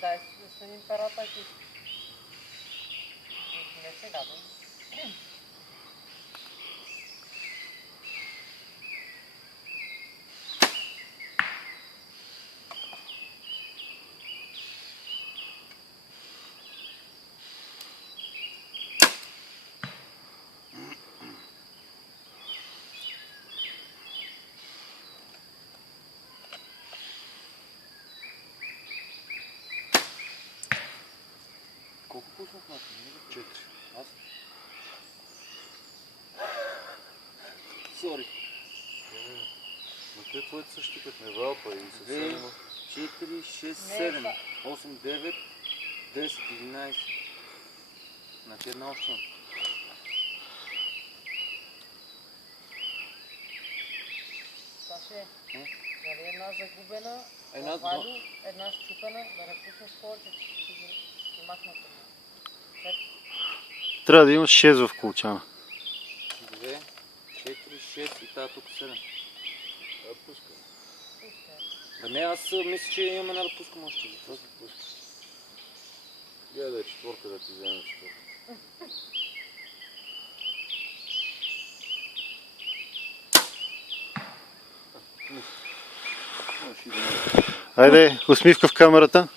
дай да сменим перата, ако не сега, да. Колко пуснах на 4. Аз? Сори. Но те твоите същи като не валпа и съвсем има. 4, 6, 7, 8, 9, 10, 11. Значи една още. Саше, нали една загубена, Една Валю, една счупена, да не пуснеш повече, ще ги махнат. Трябва да имаш 6 в колчана. 2, 4, 6 и тази тук 7. Да, пускай. Да не, аз мисля, че имаме една да пускам още. Какво се пуска? Гледай да е четворка, да ти вземе четворка. Айде, усмивка в камерата.